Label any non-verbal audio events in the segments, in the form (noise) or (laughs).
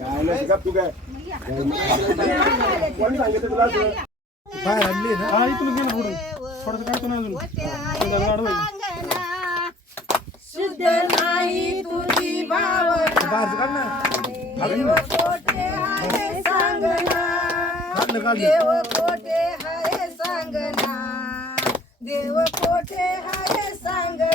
काय नाही का तू काय कोणी सांगितलं तुला बाहेर आणली ना हा इथून गेलं पुढे थोडस काढतो ना अजून शुद्ध नाही तुझी बाहेर काढ ना देव कोठे आहे सांगना काढलं काढलं देव कोठे हाय सांगना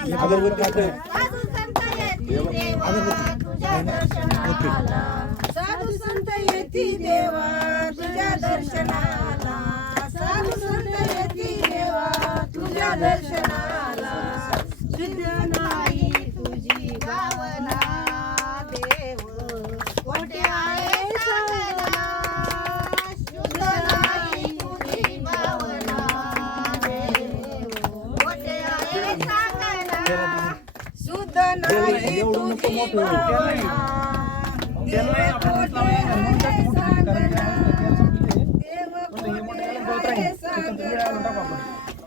अगरबत्ती. साधू संत येते देवा. तुझ्या दर्शनाला. साधू संत येती देवा. तुझ्या दर्शनाला. नाही तुझी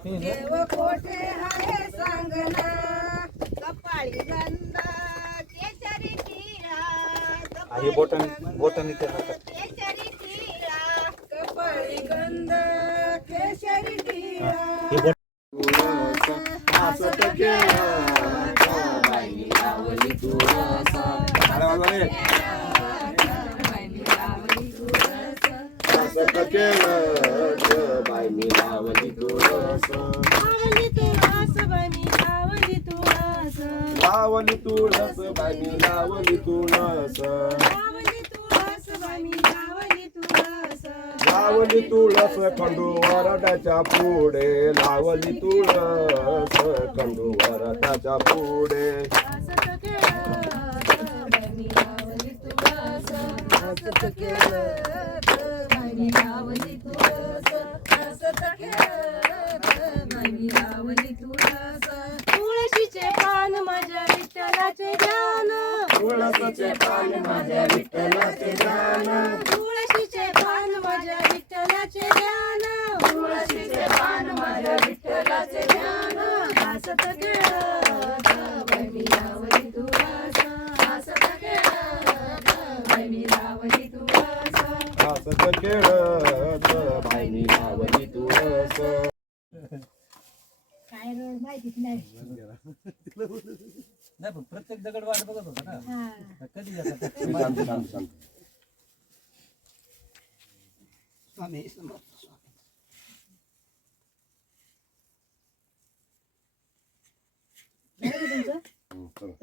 देव कोठे आहे सांगना कपाळी गंधा केशरी टिळा हे बोटन बोटन इथे केशरी टिळा कपाळी गंध केशरी टिळा हे लावली तुळस. बाई मी लावली तुळस. लावली तुळस मी लावली तुळस लावली तुळस खंडू वरडाच्या पुढे लावली तुळस खंडू वरडाच्या पुढे. तुळशीचे पान माझ्या विठ्ठलाचे ध्यान तुळसाचे पान माझ्या विठ्ठलाचे बहिणी लावली तुळस. हसत खेळत बाई मी लावली तुळस. काय रे माहितीच नाही. नाही पण प्रत्येक दगड वाट बघत होता ना. कधी जातात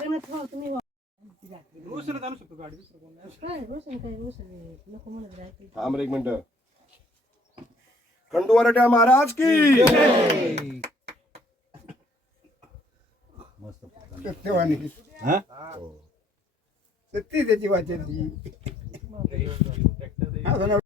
(laughs) हं. रोशन. थांब रे एक मिनिट खंडू वरट्या महाराज की सत्यवाणी सत्य त्याची वाचन ती